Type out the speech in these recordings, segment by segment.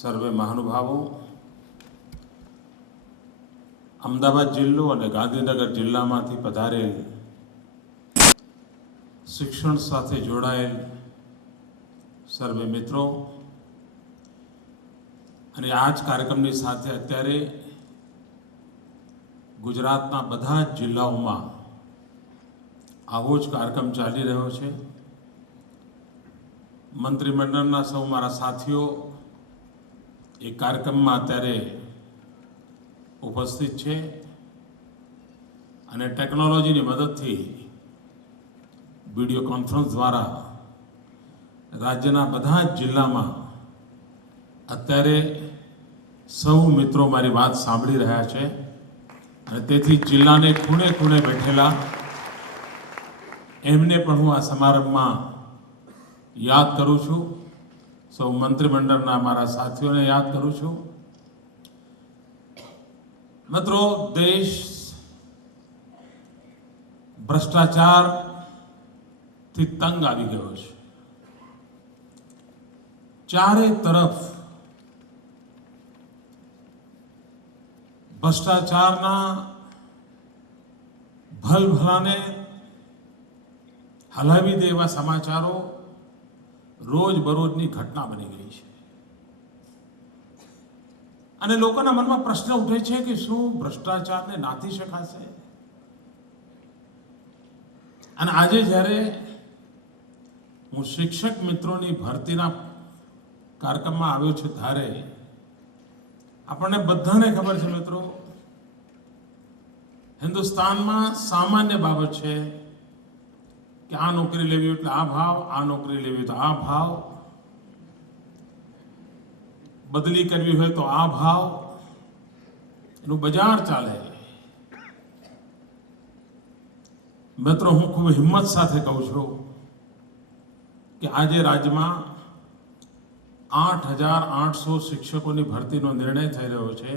સર્વે મહાનુભાવો, અમદાવાદ જિલ્લો અને ગાંધીનગર જિલ્લામાંથી પધારેલ શિક્ષણ સાથે જોડાયેલ સર્વે મિત્રો અને આ જ કાર્યક્રમની સાથે અત્યારે ગુજરાતના બધા જ જિલ્લાઓમાં આવો જ કાર્યક્રમ ચાલી રહ્યો છે. મંત્રીમંડળના સૌ મારા સાથીઓ એ કાર્યક્રમમાં અત્યારે ઉપસ્થિત છે અને ટેકનોલોજીની મદદથી વિડીયો કોન્ફરન્સ દ્વારા રાજ્યના બધા જ જિલ્લામાં અત્યારે સૌ મિત્રો મારી વાત સાંભળી રહ્યા છે અને તેથી જિલ્લાને ખૂણે ખૂણે બેઠેલા એમને પણ હું આ સમારંભમાં યાદ કરું છું. સૌ મંત્રીમંડળના મારા સાથીઓને યાદ કરું છું. મિત્રો, દેશ ભ્રષ્ટાચારથી તંગ આવી ગયો છે. ચારે તરફ ભ્રષ્ટાચારના ભલભલાને હલાવી દે એવા સમાચારો રોજબરોજની ઘટના બની ગઈ છે અને લોકોના મનમાં પ્રશ્ન ઉઠે છે કે શું ભ્રષ્ટાચારને નાથી શકાશે? અને આજે જ્યારે હું શિક્ષક મિત્રોની ભરતીના કાર્યક્રમમાં આવ્યો છું ત્યારે આપણને બધાને ખબર છે મિત્રો, હિન્દુસ્તાનમાં સામાન્ય બાબત છે કે આ નોકરી લેવી એટલે આ ભાવ, આ નોકરી લેવી તો આ ભાવ, બદલી કરવી હોય તો આ ભાવ, એનું બજાર ચાલે. મિત્રો, હું ખૂબ હિંમત સાથે કહું છું કે આજે રાજ્યમાં 8,800 શિક્ષકોની ભરતીનો નિર્ણય થઈ રહ્યો છે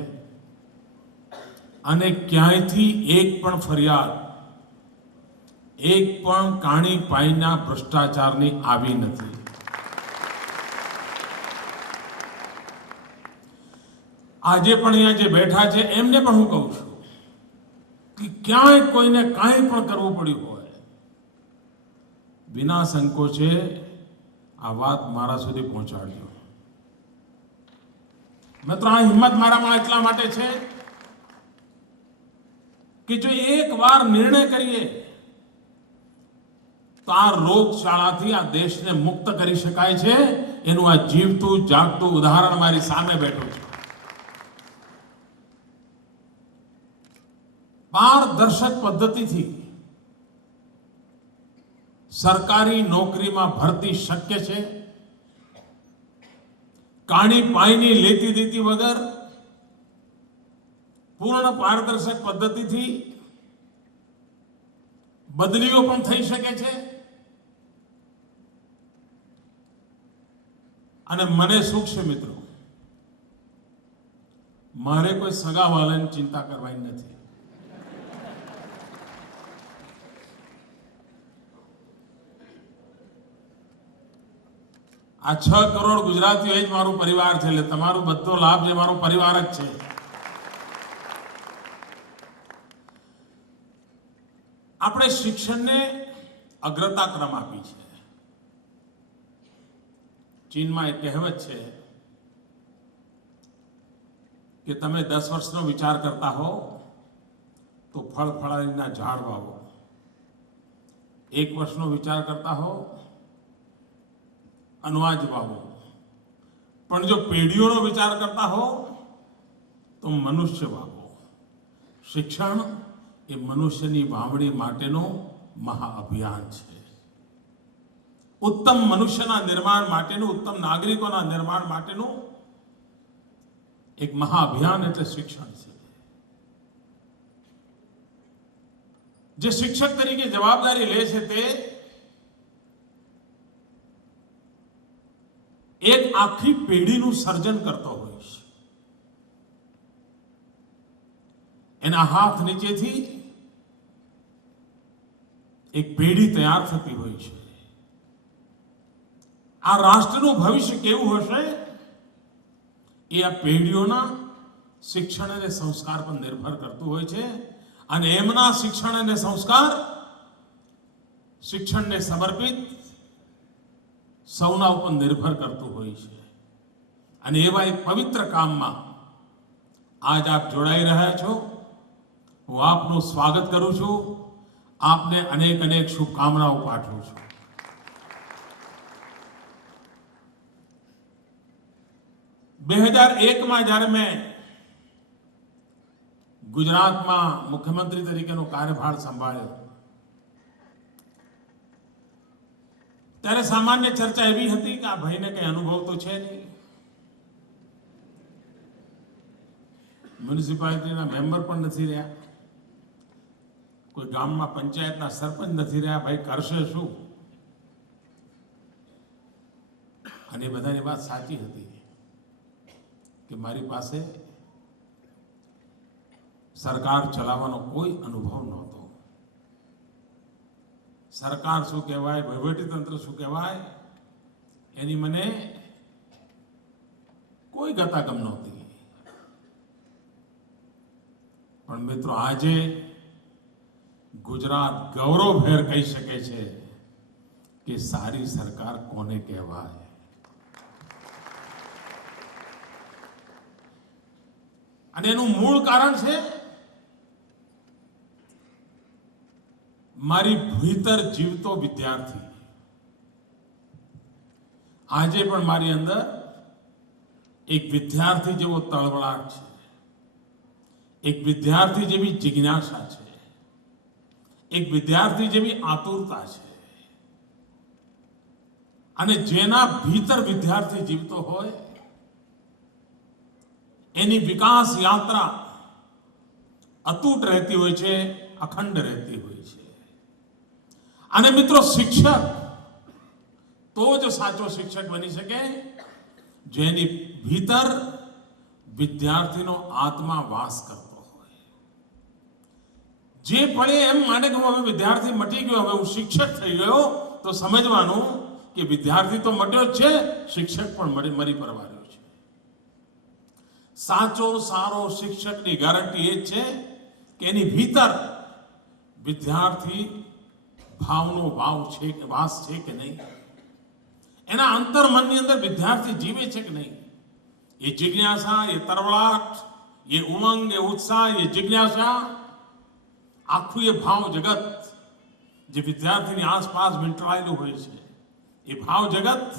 અને ક્યાંયથી એક પણ ફરિયાદ, એક પણ કાણી પાઈના ભ્રષ્ટાચારની આવી નથી. આજે પણ અહીંયા જે બેઠા છે એમને પણ હું કહું છું કે ક્યાંય કોઈને કાંઈ પણ કરવું પડ્યું હોય, વિના સંકોચે આ વાત મારા સુધી પહોંચાડજો. મિત્રો, આ હિંમત મારામાં એટલા માટે છે કે જો એક વાર નિર્ણય કરીએ તો આ રોગચાળાથી આ દેશને મુક્ત કરી શકાય છે. એનું આ જીવતું જાગતું ઉદાહરણ મારી સામે બેઠું છે. પારદર્શક પદ્ધતિથી સરકારી નોકરીમાં ભરતી શક્ય છે. કાણી પાઈની લેતી દેતી વગર પૂર્ણ પારદર્શક પદ્ધતિથી બદલીઓ પણ થઈ શકે છે. અને મને સુખ છે મિત્રો, મારે કોઈ સગાવાલાની ચિંતા કરવાની નથી. આ 6 કરોડ ગુજરાતીઓ જ મારું પરિવાર છે, એટલે તમારો બધો લાભ જે મારો પરિવાર જ છે. આપણે શિક્ષણને અગ્રતા ક્રમ આપી છે. ચીનમાં એક કહેવત છે કે તમે 10 વર્ષનો વિચાર કરતા હો તો ફળફળારીના ઝાડ વાવો, 1 વર્ષનો વિચાર કરતા હો અનાજ વાવો, પણ જો પેઢીઓનો વિચાર કરતા હો તો મનુષ્ય વાવો. શિક્ષણ એ મનુષ્યની વાવણી માટેનું મહાઅભિયાન છે. ઉત્તમ મનુષ્યના નિર્માણ માટેનું, ઉત્તમ નાગરિકોના નિર્માણ માટેનું એક મહાઅભિયાન એટલે શિક્ષણ છે. જે શિક્ષક તરીકે જવાબદારી લે છે તે એક આખી પેઢીનું સર્જન કરતો હોય છે. એના હાથ નીચેથી એક પેઢી તૈયાર થતી હોય છે. આ રાષ્ટ્રનું ભવિષ્ય કેવું હશે એ આ પેઢીઓના શિક્ષણ અને સંસ્કાર પર નિર્ભર કરતું હોય છે અને એમના શિક્ષણ અને સંસ્કાર શિક્ષણને સમર્પિત સૌના ઉપર નિર્ભર કરતું હોય છે અને એવા એક પવિત્ર કામમાં આજ આપ જોડાઈ રહ્યા છો. હું આપનું સ્વાગત કરું છું. આપને અનેક અનેક શુભકામનાઓ પાઠવું છું. બે 2001માં જ્યારે મેં ગુજરાતમાં મુખ્યમંત્રી તરીકેનો કાર્યભાર સંભાળ્યો ત્યારે સામાન્ય ચર્ચા એવી હતી કે આ ભાઈને કઈ અનુભવ તો છે નહીં, મ્યુનિસિપાલિટીના મેમ્બર પણ નથી રહ્યા, કોઈ ગામમાં પંચાયતના સરપંચ નથી રહ્યા, ભાઈ કરશે શું? અને બધાની વાત સાચી હતી કે મારી પાસે સરકાર ચલાવવાનો કોઈ અનુભવ નહોતો. સરકાર શું કહેવાય, વહીવટીતંત્ર શું કહેવાય, એની મને કોઈ ગતાગમ નહોતી. પણ મિત્રો, આજે ગુજરાત ગૌરવભેર કહી શકે છે કે સારી સરકાર કોને કહેવાય. અને એનું મૂળ કારણ છે મારી ભીતર જીવતો વિદ્યાર્થી. આજે પણ મારી અંદર એક વિદ્યાર્થી જેવો તળવળાટ છે, એક વિદ્યાર્થી જેવી જિજ્ઞાસા છે, એક વિદ્યાર્થી જેવી આતુરતા છે. અને જેના ભીતર વિદ્યાર્થી જીવતો હોય એની વિકાસ યાત્રા અતૂટ રહેતી હોય છે, અખંડ રહેતી હોય છે. અને મિત્રો, શિક્ષક તો જ સાચો શિક્ષક બની શકે જેની ભીતર વિદ્યાર્થીનો આત્મા વાસ કરતો હોય. જે પળે એમ માને કે હું હવે વિદ્યાર્થી મટી ગયો, હવે હું શિક્ષક થઈ ગયો, તો સમજવાનું કે વિદ્યાર્થી તો મટ્યો જ છે, શિક્ષક પણ મરી પરવાર્યો છે. સાચો સારો શિક્ષકની ગેરંટી એ છે કે એની ભીતર વિદ્યાર્થી ભાવનો ભાવ છે કે વાસ છે કે નહીં, એના અંતર્મનની અંદર વિદ્યાર્થી જીવે છે કે નહીં. એ જિજ્ઞાસા, એ તરવળાટ, એ ઉમંગ, એ ઉત્સાહ, એ જિજ્ઞાસા, આખું એ ભાવ જગત જે વિદ્યાર્થીની આસપાસ વીંટળાયેલું હોય છે, એ ભાવ જગત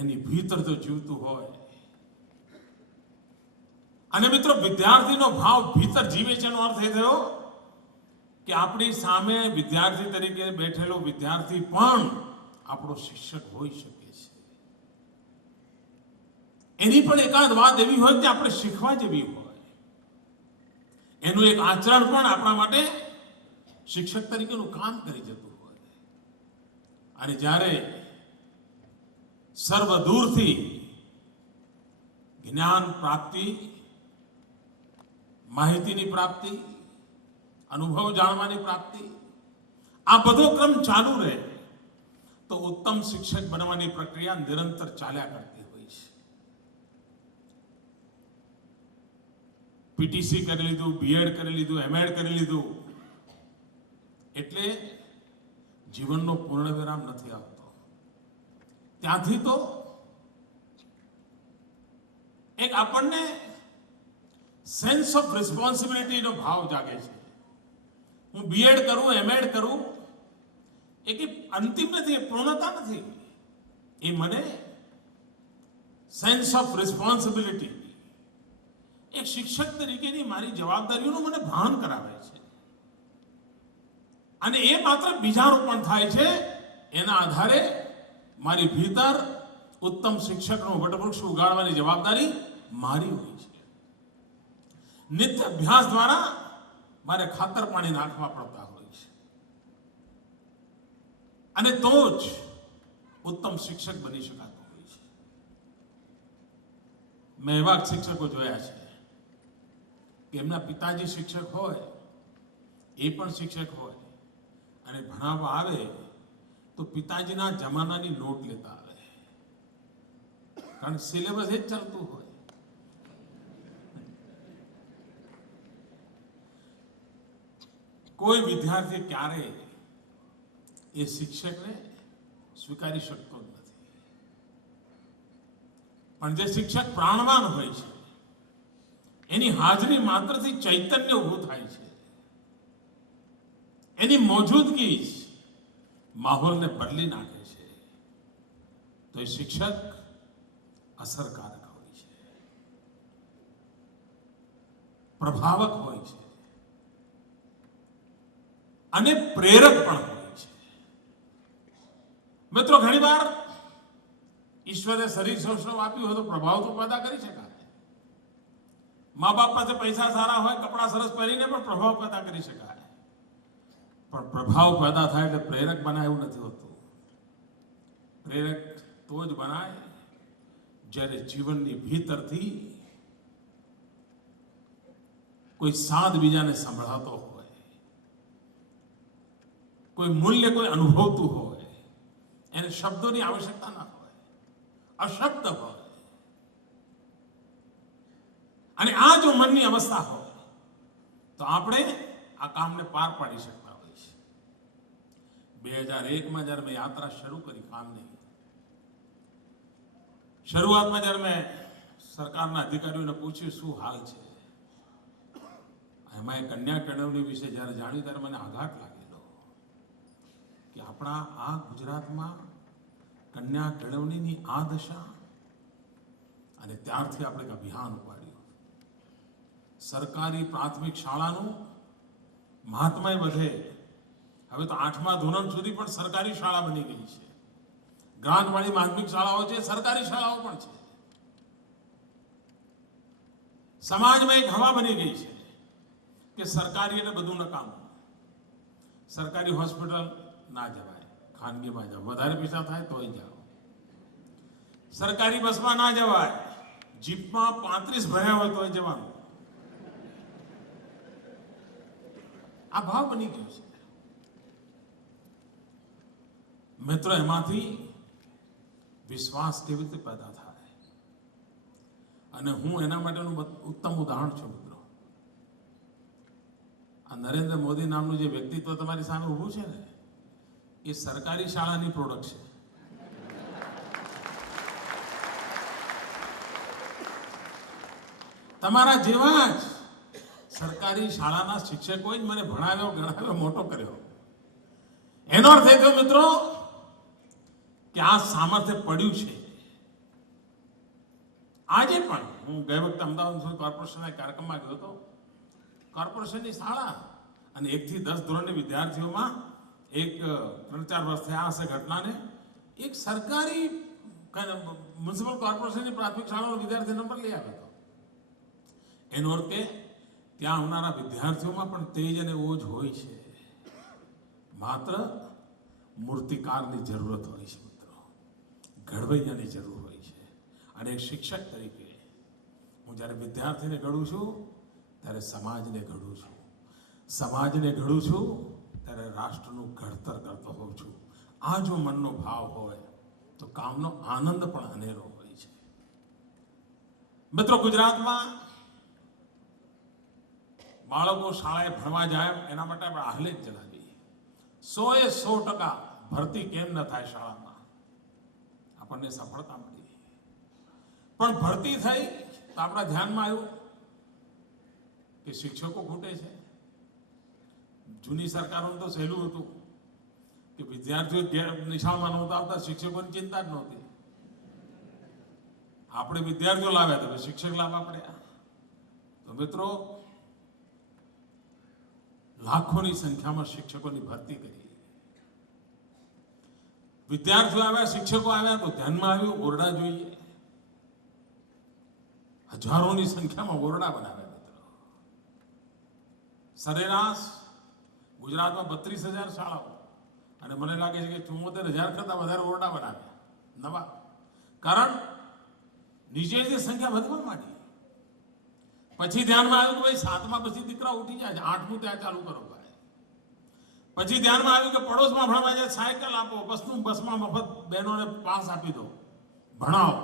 એની ભીતર તો જીવતું હોય. અને મિત્રો, વિદ્યાર્થીનો ભાવ ભીતર જીવે છે એનો અર્થ એ થયો કે આપણી સામે વિદ્યાર્થી તરીકે બેઠેલો વિદ્યાર્થી પણ આપણો શિક્ષક હોઈ શકે છે. એની પણ એકાદ વાત એવી હોય કે આપણે શીખવા જેવી હોય, એનું એક આચરણ પણ આપણા માટે શિક્ષક તરીકેનું કામ કરી જતું હોય. અને જ્યારે સર્વ દૂરથી જ્ઞાન પ્રાપ્તિ, માહિતીની પ્રાપ્તિ, અનુભવ જાણવાની પ્રાપ્તિ, આ બધો ક્રમ ચાલુ રહે તો ઉત્તમ શિક્ષક બનવાની પ્રક્રિયા નિરંતર ચાલ્યા કરતી હોય છે. પીટીસી કરી લીધું, બીએડ કરી લીધું, એમએડ કરી લીધું એટલે જીવનનો પૂર્ણ વિરામ નથી આવતો. ત્યાંથી તો એક આપણને સેન્સ ઓફ રિસ્પોન્સિબિલિટીનો ભાવ જાગે છે. હું બીએડ કરું, એમએડ કરું, એ કે અંતિમ નથી, એ પૂર્ણતા નથી. એ મને સેન્સ ઓફ રિસ્પોન્સિબિલિટી, એક શિક્ષક તરીકેની મારી જવાબદારીઓનું મને ભાન કરાવે છે. અને એ માત્ર બીજારોપણ થાય છે એના આધારે મારી ભીતર ઉત્તમ શિક્ષકનો વટવૃક્ષ ઉગાડવાની જવાબદારી મારી હોય છે. નિત્ય અભ્યાસ દ્વારા મારે ખાતર પાણી નાખવા પડતા હોય છે. અને તો જ ઉત્તમ શિક્ષક બની શકાતો હોય છે. મેં એવા શિક્ષકો જોયા છે કે એમના પિતાજી શિક્ષક હોય, એ પણ શિક્ષક હોય, અને ભણાવવા આવે તો પિતાજીના જમાનાની નોટ લેતા આવે. કારણ સિલેબસ એ જ ચાલતું હોય. કોઈ વિદ્યાર્થી ક્યારે એ શિક્ષકને સ્વીકારી શકતો નથી. પણ જે શિક્ષક પ્રાણવાન હોય છે એની હાજરી માત્રથી ચૈતન્ય ઊભું થાય છે. એની મોજૂદગી જ માહોલને બદલી નાખે છે. તો એ શિક્ષક અસરકારક હોય છે, પ્રભાવક હોય છે અને પ્રેરક પણ હોય છે. મિત્રો, ઘણીવાર ઈશ્વરે શરીર સૌષ્ઠવ આપ્યું હોય તો પ્રભાવ તો પેદા કરી શકાય. મા બાપ પાસે પૈસા સારા હોય, કપડા સરસ પહેરીને પણ પ્રભાવ પેદા કરી શકાય. પણ પ્રભાવ પેદા થાય એટલે પ્રેરક બનાય એવું નથી હોતું. પ્રેરક તો જ બનાય જ્યારે જીવનની ભીતરથી કોઈ સાદ બીજાને સંભળાતો હોય, કોઈ મૂલ્ય કોઈ અનુભવતું હોય, એને શબ્દોની આવશ્યકતા ના હોય, અશબ્દ હોય. અને આ જો મનની અવસ્થા હોય તો આપણે આ કામને પાર પાડી શકતા હોય છે. 2001માં જ્યારે મેં યાત્રા શરૂ કરી કામની, શરૂઆતમાં જ્યારે મેં સરકારના અધિકારીઓને પૂછ્યું શું હાલ છે, એમાં કન્યા કેળવણી વિશે જ્યારે જાણ્યું ત્યારે મને આઘાત લાગેલો કે આપણા આ ગુજરાતમાં કન્યા કેળવણીની આ દશા. અને ત્યારથી આપણે એક અભિયાન ઉપાડ્યું. સરકારી પ્રાથમિક શાળાનું મહાત્મય વધે. હવે તો 8મા ધોરણ સુધી પણ સરકારી શાળા બની ગઈ છે. ગ્રાન્ટવાળી માધ્યમિક શાળાઓ છે, સરકારી શાળાઓ પણ છે. સમાજમાં એક હવા બની ગઈ છે કે સરકારી એટલે બધું નકામું. સરકારી હોસ્પિટલ ના જવાય, ખાનગીમાં જાઓ, વધારે પૈસા થાય તોય જાઓ. સરકારી બસમાં ના જવાય, જીપમાં 35 ભર્યા હોય તોય જવાનું. આ ભાવ બની ગયો છે. મિત્રો, એમાંથી વિશ્વાસ કેવી રીતે પેદા થાય? અને હું એના માટેનું ઉત્તમ ઉદાહરણ છું. મિત્રો, આ નરેન્દ્ર મોદી નામનું જે વ્યક્તિત્વ તમારી સામે ઊભું છે ને, એ સરકારી શાળાની પ્રોડક્ટ છે. તમારા જેવા જ સરકારી શાળાના શિક્ષકોએ જ મને ભણાવ્યો, ગણાવ્યો, મોટો કર્યો. એનો અર્થ એ થયો મિત્રો કે આ સામર્થ્ય પડ્યું છે. આજે પણ હું ગઈ વખતે અમદાવાદ કોર્પોરેશનના કાર્યક્રમમાં ગયો હતો. કોર્પોરેશનની શાળા અને 1 થી 10 ધોરણની વિદ્યાર્થીઓમાં એક 3-4 વર્ષ થયા હશે ઘટનાને, એક સરકારી મ્યુનિસિપલ કોર્પોરેશનની પ્રાથમિક શાળાનો વિદ્યાર્થી નંબર લઈ આવ્યો હતો. એનો અર્થ કે ત્યાં આવનારા વિદ્યાર્થીઓમાં પણ તેજ અને ઓજ હોય છે. માત્ર મૂર્તિકારની જરૂરત હોય છે મિત્રો, ઘડવૈયાની જરૂર હોય છે. અને એક શિક્ષક તરીકે હું જ્યારે વિદ્યાર્થીને ઘડું છું ત્યારે સમાજને ઘડું છું. સમાજને ઘડું છું ત્યારે રાષ્ટ્રનું ઘડતર કરતો હોઉં છું. આ જો મનનો ભાવ હોય તો કામનો આનંદ પણ અનેરો હોય છે. મિત્રો, ગુજરાતમાં બાળકો શાળાએ ભણવા જાય એના માટે આપણે આહલેખ ચલાવીએ. 100% ભરતી કેમ ન થાય શાળામાં, આપણને સફળતા મળી. પણ ભરતી થઈ તો આપણા ધ્યાનમાં આવ્યું કે શિક્ષકો ખૂટે છે. જૂની સરકારોનું તો સહેલું હતું કે વિદ્યાર્થીઓ નિશાળમાં નહોતા આવતા, શિક્ષકોની ચિંતા જ નહોતી. આપણે વિદ્યાર્થીઓ લાવ્યા તો શિક્ષક લાવવા પડ્યા. તો મિત્રો, લાખોની સંખ્યામાં શિક્ષકોની ભરતી કરી. વિદ્યાર્થીઓ આવ્યા, શિક્ષકો આવ્યા તો ધ્યાનમાં આવ્યું ઓરડા જોઈએ. હજારોની સંખ્યામાં ઓરડા બનાવ્યા. મિત્રો, સરેરાશ ગુજરાતમાં 32,000 શાળાઓ અને મને લાગે છે કે 74,000 કરતાં વધારે ઓરડા બનાવ્યા નવા. કારણ નીચેની સંખ્યા વધવા માંડી. પછી ધ્યાનમાં આવ્યું કે ભાઈ 7મા પછી દીકરા ઉઠી જાય છે, 8મું ત્યાં ચાલુ કરો ભાઈ. પછી ધ્યાનમાં આવ્યું કે પડોશમાં ભણવા જાય, સાયકલ આપો, બસમાં મફત બહેનોને પાસ આપી દો, ભણાવો.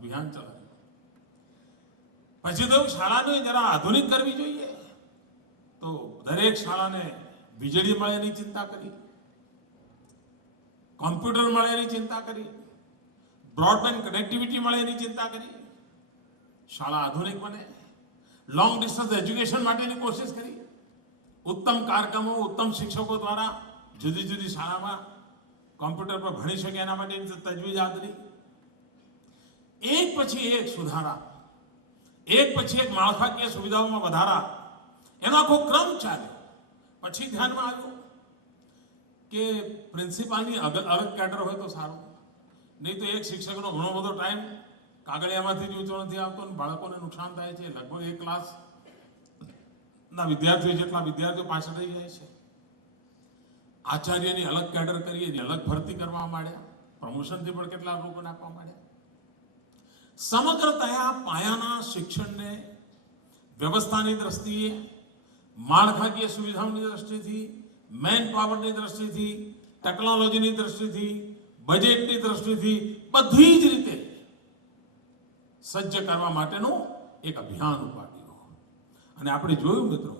અભિયાન ચલાવ્યું. પછી તો શાળાને જરા આધુનિક કરવી જોઈએ, તો દરેક શાળાને વીજળી મળે એની ચિંતા કરી, કોમ્પ્યુટર મળે એની ચિંતા કરી, બ્રોડબેન્ડ કનેક્ટિવિટી મળે એની ચિંતા કરી, શાળા આધુનિક બને, લોંગ ડિસ્ટન્સ એજ્યુકેશન માટેની કોશિશ કરી, ઉત્તમ કાર્યક્રમો ઉત્તમ શિક્ષકો દ્વારા જુદી જુદી શાળામાં કોમ્પ્યુટર પર ભણી શકે એના માટેની તજવીજ આદરી. એક પછી એક સુધારા, એક પછી એક માળખાકીય સુવિધાઓમાં વધારા, એનો આખો ક્રમ ચાલ્યો. પછી ધ્યાનમાં આવ્યું કે પ્રિન્સિપાલની અલગ કેડર હોય તો સારું, નહીં તો એક શિક્ષકનો ઘણો બધો ટાઈમ કાગળિયામાંથી જ ઊંચો નથી આવતો અને બાળકોને નુકસાન થાય છે. લગભગ એક ક્લાસના વિદ્યાર્થીઓ જેટલા વિદ્યાર્થીઓ પાછળ રહી જાય છે. આચાર્યની અલગ કેડર કરીએ, એની અલગ ભરતી કરવા માંડ્યા, પ્રમોશનથી પણ કેટલા લોકોને આપવા માંડ્યા. સમગ્રતયા પાયાના શિક્ષણને વ્યવસ્થાની દ્રષ્ટિએ, માળખાકીય સુવિધાઓની દ્રષ્ટિથી, મેન પાવરની દ્રષ્ટિથી, ટેકનોલોજીની દ્રષ્ટિથી, બજેટની દ્રષ્ટિથી બધી જ રીતે સજ્જ કરવા માટેનું એક અભિયાન ઉપાડ્યું. અને આપણે જોયું મિત્રો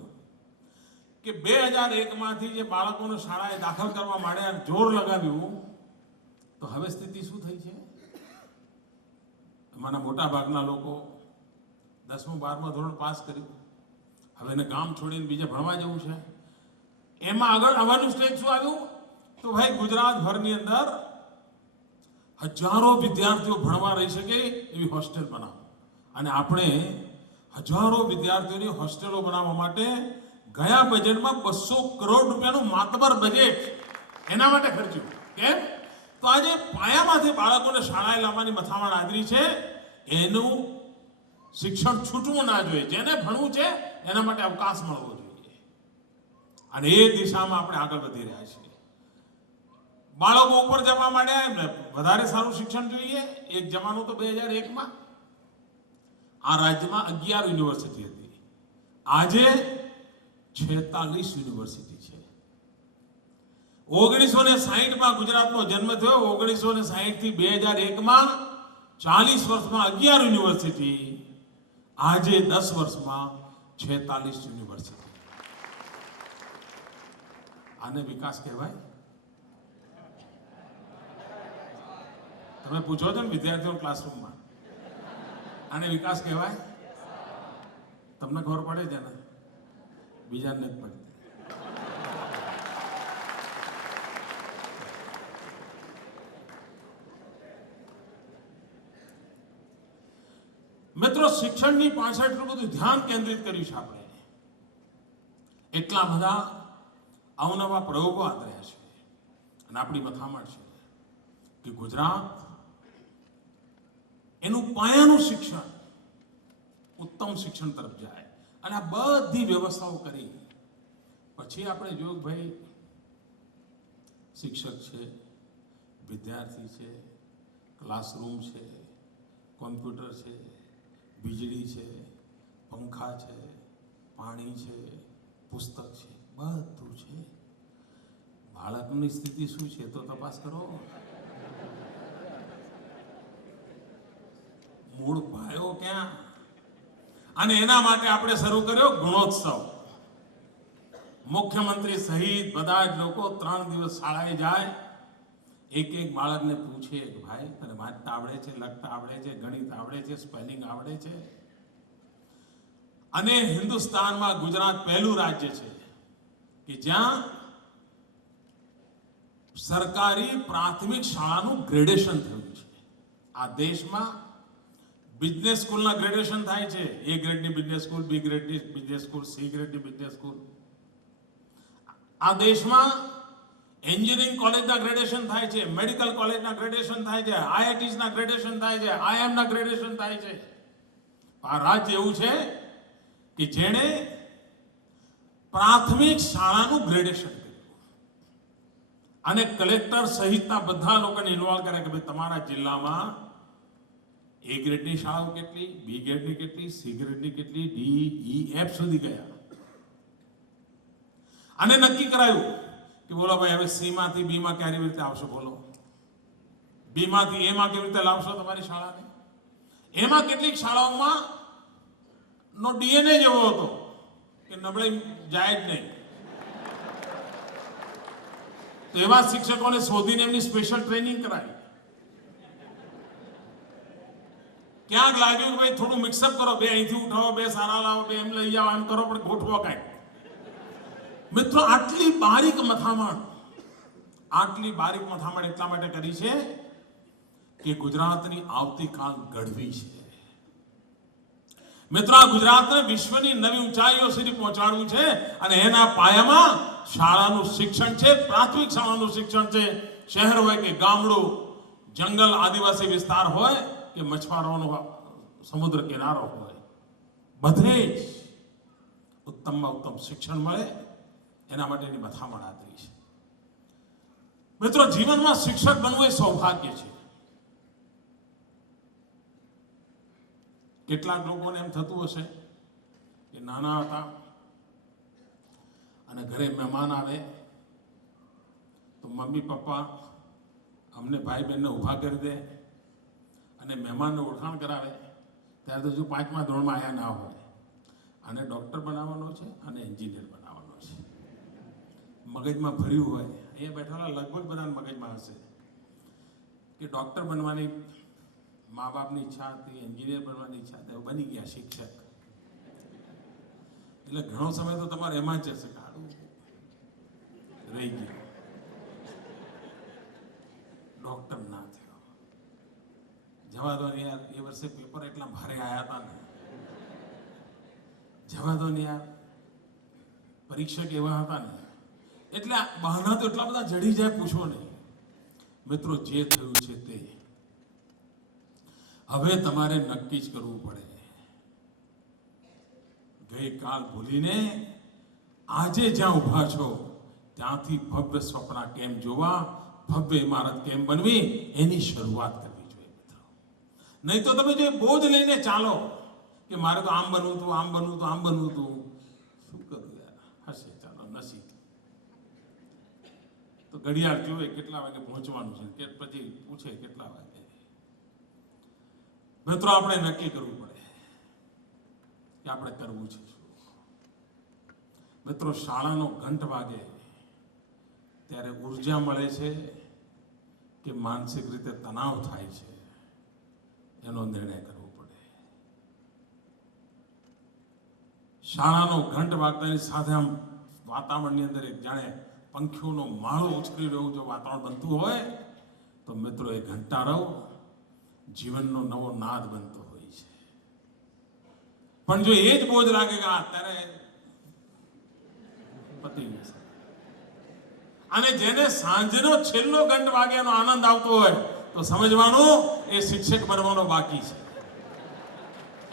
કે 2001માંથી જે બાળકોને શાળાએ દાખલ કરવા માટે જોર લગાવ્યું, તો હવે સ્થિતિ શું થઈ છે? અમારા મોટા ભાગના લોકો 10મું 12મું ધોરણ પાસ કર્યું, હવે એને ગામ છોડીને બીજે ભણવા જવું છે. એમાં આગળ આવવાનું સ્ટેજ શું આવ્યું? તો ભાઈ ગુજરાતભરની અંદર હજારો વિદ્યાર્થીઓ ભણવા રહી શકે એવી હોસ્ટેલ બનાવો. અને આપણે હજારો વિદ્યાર્થીઓની હોસ્ટેલો બનાવવા માટે ગયા બજેટમાં 200 કરોડ રૂપિયાનું માતબર બજેટ એના માટે ખર્ચ્યું. કેમ? તો આજે પાયામાંથી બાળકોને શાળાએ લાવવાની મથામણ આદરી છે. એનું શિક્ષણ છૂટવું ના જોઈએ, જેને ભણવું છે એના માટે અવકાશ મળવો જોઈએ. અને એ દિશામાં આપણે આગળ વધી રહ્યા છીએ. બાળકો ઉપર જવા માટે વધારે સારું શિક્ષણ જોઈએ. એક જમાનો તો 2001માં આ રાજ્યમાં 11 યુનિવર્સિટી હતી, આજે 46 યુનિવર્સિટી છે. 1960માં ગુજરાતનો જન્મ થયો, 1960 થી 2001માં 40 વર્ષમાં 11 યુનિવર્સિટી, આજે 10 વર્ષમાં 46 યુનિવર્સિટી. આને વિકાસ કહેવાય? તમે પૂછો છો ને વિદ્યાર્થીઓ ક્લાસરૂમમાં, આને વિકાસ કહેવાય? તમને ખબર પડે છે ને, બીજાને જ પડે. મિત્રો, શિક્ષણની પાછળ એટલું બધું ધ્યાન કેન્દ્રિત કર્યું છે આપણે, એટલા બધા અવનવા પ્રયોગો આદર્યા છે. અને આપણી મથામણ છે કે ગુજરાત એનું પાયાનું શિક્ષણ ઉત્તમ શિક્ષણ તરફ જાય. અને આ બધી વ્યવસ્થાઓ કરી પછી આપણે જોયું ભાઈ શિક્ષક છે, વિદ્યાર્થી છે, ક્લાસરૂમ છે, કોમ્પ્યુટર છે, વીજળી છે, પંખા છે, પાણી છે, પુસ્તક છે, બધું છે. બાળકની સ્થિતિ શું છે તો તપાસ કરો. મૂળ ભાઈઓ ક્યાં? અને એના માટે આપણે શરૂ કર્યો ગુણોત્સવ. મુખ્યમંત્રી સહિત બધા જ લોકો 3 દિવસ શાળાએ જાય, એક એક બાળકને પૂછે કે ભાઈ તને વાંચતા આવડે છે, લખતા આવડે છે, ગણિત આવડે છે, સ્પેલિંગ આવડે છે? અને હિન્દુસ્તાનમાં ગુજરાત પહેલું રાજ્ય છે કે જ્યાં સરકારી પ્રાથમિક શાળાનું ગ્રેડેશન થયું છે. આ દેશમાં બિઝનેસ સ્કૂલના ગ્રેડેશન થાય છે. એ ગ્રેડની બિઝનેસ સ્કૂલ, બી ગ્રેડની બિઝનેસ સ્કૂલ, સી ગ્રેડની બિઝનેસ સ્કૂલ. આ દેશમાં એન્જિનિયરિંગ કોલેજના ગ્રેડેશન થાય છે, મેડિકલ કોલેજના ગ્રેડેશન થાય છે, આઈઆઈટીસના ગ્રેડેશન થાય છે, આઈએમના ગ્રેડેશન થાય છે. આ રાજ્ય એવું છે કે જેણે પ્રાથમિક શાળાનું ગ્રેડેશન કર્યું અને કલેક્ટર સહિતના બધા લોકોને ઇન્વોલ્વ કર્યા કે ભાઈ તમારા જિલ્લામાં એ ગ્રેડની શાળાઓ કેટલી, બી ગ્રેડની કેટલી, સી ગ્રેડની કેટલી, ડી, ઈ, એફ સુધી ગયા. અને નક્કી કરાયું કે બોલો ભાઈ હવે સી માંથી બી માં કેવી રીતે આવશો? બોલો, બી માંથી એ માં કેવી રીતે લાવશો તમારી શાળાને? એમાં કેટલીક શાળાઓમાં નો ડીએનએ જેવો હતો કે નબળાઈ જાય જ નહીં. તો એવા શિક્ષકોને શોધીને એમની સ્પેશિયલ ટ્રેનિંગ કરાવી. ક્યાંક લાગ્યું કે ભાઈ થોડું મિક્સઅપ કરો, બે અહીંથી ઉઠાવો, બે સારા લાવો, બે એમ લઈ જાઓ, એમ કરો, પણ ગોઠવો કાંઈ. મિત્રો, આટલી બારીક મથામણ એટલા માટે કરી છે કે ગુજરાતની આવતીકાલ ઘડવી છે. મિત્રો, આ ગુજરાતને વિશ્વની નવી ઊંચાઈઓ સુધી પહોંચાડવું છે અને એના પાયામાં શાળાનું શિક્ષણ છે, પ્રાથમિક શાળાનું શિક્ષણ છે. શહેર હોય કે ગામડું, જંગલ, આદિવાસી વિસ્તાર હોય કે મછવારોનો સમુદ્ર કિનારો હોય, બધે જ ઉત્તમમાં ઉત્તમ શિક્ષણ મળે એના માટેની મથામણ આદરી છે. મિત્રો, જીવનમાં શિક્ષક બનવું એ સૌભાગ્ય છે. કેટલાક લોકોને એમ થતું હશે કે નાના હતા અને ઘરે મહેમાન આવે તો મમ્મી પપ્પા અમને ભાઈ બહેનને ઊભા કરી દે અને મહેમાનને ઓળખાણ કરાવે ત્યારે તો જો 5મા ધોરણમાં આવ્યા ના હોય, અને ડૉક્ટર બનાવવાનો છે અને એન્જિનિયર બનાવવાનો છે, મગજમાં ભર્યું હોય. અહીંયા બેઠેલા લગભગ બધાના મગજમાં હશે કે ડૉક્ટર બનવાની મા બાપની ઈચ્છા હતી, એન્જિનિયર બનવાની ઈચ્છા હતી, બની ગયા શિક્ષક. એટલે ઘણો સમય તો તમારે એમાં જ જશે, કાઢું રહી ગયું, ડૉક્ટર ના થયો. જવા દો ને યાર, એ વર્ષે પેપર એટલા ભારે આવ્યા હતા ને, જવા દો ને યાર, પરીક્ષક એવા હતા ને, એટલે બહાના તો એટલા બધા જડી જાય, પૂછો નહીં. મિત્રો, જે થયું છે તે હવે તમારે નક્કી જ કરવું પડે. ગઈકાલ ભૂલીને આજે જ્યાં ઊભા છો ત્યાંથી ભવ્ય સ્વપ્ન કેમ જોવા, ભવ્ય ઇમારત કેમ બનવી, એની શરૂઆત કરવી જોઈએ મિત્રો. નહીં તો તમે જે બોજ લઈને ચાલો કે મારે તો આમ બનવું હતું, આમ બનવું હતું, આમ બનવું હતું, શું કરું યાર, હશે, ચાલો નસીબ. તો ઘડિયાળ જોવે કેટલા વાગે પહોંચવાનું છે, કે પછી પૂછે કેટલા વાગે. મિત્રો, આપણે નક્કી કરવું પડે કે આપણે કરવું છે શું. મિત્રો, શાળાનો ઘંટ વાગે ત્યારે ઉર્જા મળે છે કે માનસિક રીતે તણાવ થાય છે, એનો નિર્ણય કરવો પડે. શાળાનો ઘંટ વાગતાની સાથે આમ વાતાવરણની અંદર એક જાણે પંખીઓનો માળો ઉછળી રહ્યું જો વાતાવરણ બનતું હોય તો મિત્રો, એ ઘંટારવ જીવનનો નવો નાદ બનતો હોય છે. પણ જો એ જ બોજ લાગે કે અત્યારે પતી જશે, અને જેને સાંજનો છેલ્લો ઘંટ વાગ્યાનો આનંદ આવતો હોય તો સમજવાનું એ શિક્ષક બનવાનો બાકી છે.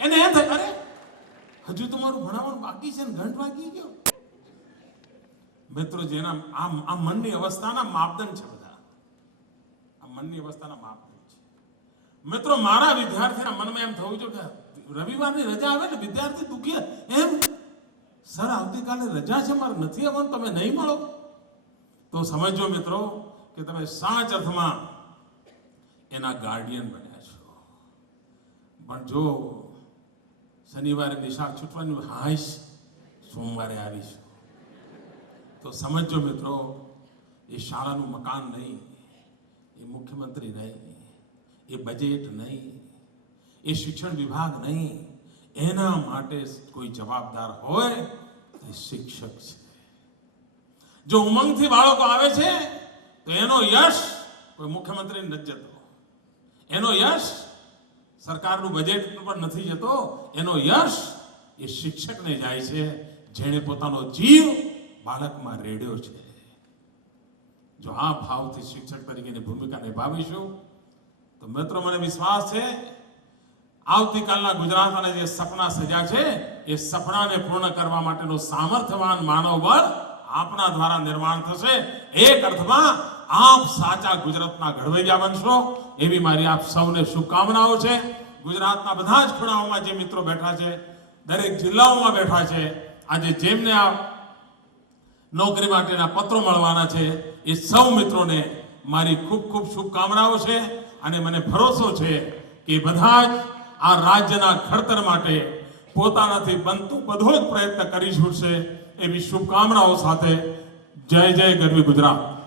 એને એમ થાય, અરે હજુ તમારું ભણાવવાનું બાકી છે ને ઘંટ વાગી ગયો. મિત્રો, જેના આ મનની અવસ્થાના માપદંડ છે બધા, આ મનની અવસ્થાના માપદંડ. મિત્રો, મારા વિદ્યાર્થીના મનમાં એમ થવું જોઈએ કે રવિવારની રજા આવે ને વિદ્યાર્થી દુખી એમ, સર આવતીકાલે રજા છે, મારે નથી આવવાનું, તમે નહીં મળો. તો સમજો મિત્રો કે તમે સાચ અર્થમાં એના ગાર્ડિયન બન્યા છો. પણ જો શનિવારે નિશાળ છૂટવાનું, હાઈશ સોમવારે આવીશું, તો સમજો મિત્રો, એ શાળાનું મકાન નહીં, એ મુખ્યમંત્રી નહીં, એ બજેટ નહીં, એ શિક્ષણ વિભાગ નહીં, એના માટે કોઈ જવાબદાર હોય તો શિક્ષક છે. જો ઉમંગથી બાળકો આવે છે તો એનો યશ કોઈ મુખ્યમંત્રી નથી જતો, એનો યશ સરકારનું બજેટ પર નથી જતો, એનો યશ એ શિક્ષકને જાય છે, જેણે પોતાનો જીવ બાળકમાં રેડ્યો છે. જો આ ભાવથી શિક્ષક તરીકેની ભૂમિકા નિભાવીશું તો મિત્રો, મને વિશ્વાસ છે આવતીકાલના ગુજરાતના જે સપના સજ્યા છે એ સપનાને પૂર્ણ કરવા માટેનું સામર્થ્યવાન માનવબળ આપના દ્વારા નિર્માણ થશે. એક અર્થમાં આપ સાચા ગુજરાતના ઘડવૈયા બનશો, એવી મારી આપ સૌને શુભકામનાઓ છે. ગુજરાતના બધા જ ખૂણાઓમાં જે મિત્રો બેઠા છે, દરેક જિલ્લાઓમાં બેઠા છે, આજે જેમને આ નોકરી માટેના પત્રો મળવાના છે, એ સૌ મિત્રોને મારી ખૂબ ખૂબ શુભકામનાઓ છે. અને મને ભરોસો છે કે બધા જ આ રાજ્યના ઘડતર માટે પોતાનાથી બનતો બધો જ પ્રયત્ન કરી છૂટશે એવી શુભકામનાઓ સાથે જય જય ગરવી ગુજરાત.